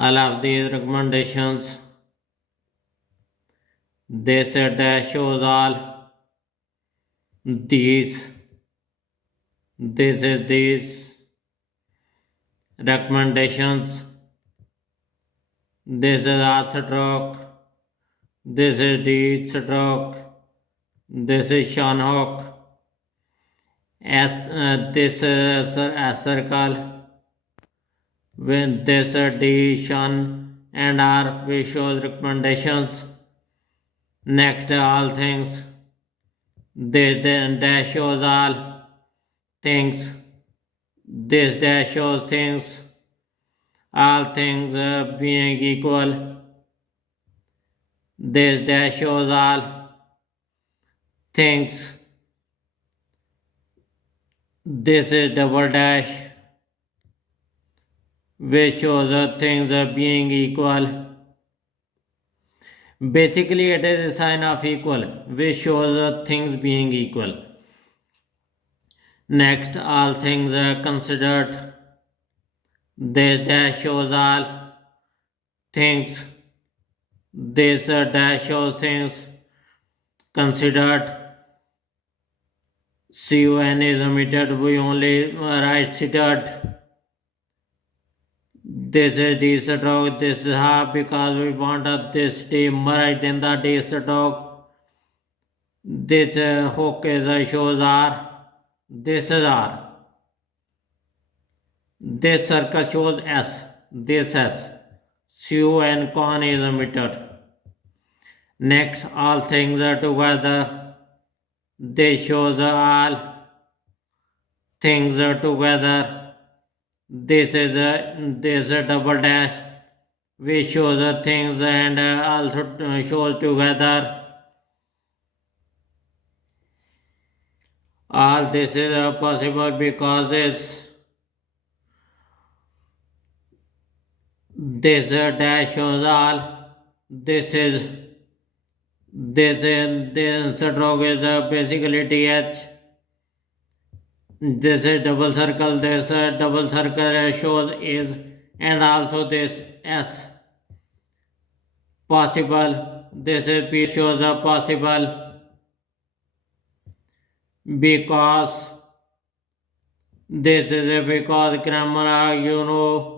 All of these recommendations, this dash shows all these, this is these recommendations, this is R stroke, this is D stroke, this is Sean Hawk, this is S circle, with this D, Sean and R, we shows recommendations. Next, all things, this dash shows all things, this dash shows things, all things being equal, this dash shows all things, this is double dash which shows things being equal. Basically it is a sign of equal which shows things being equal. Next, all things considered, this dash shows all things, this dash shows things considered. CUN is omitted, we only write considered. This is D stroke, this is half because we want this D merged in the D stroke. This hook is shows R, this is R. This circle shows S, this S. CUN con is omitted. Next, all things are together. This shows all things are together. This is a double dash which shows things and also shows together. All this is possible because this dash shows all. This stroke is basically TH. This is double circle, this double circle shows is, and also this S. Possible, this is P shows a possible because this is because grammar, you know.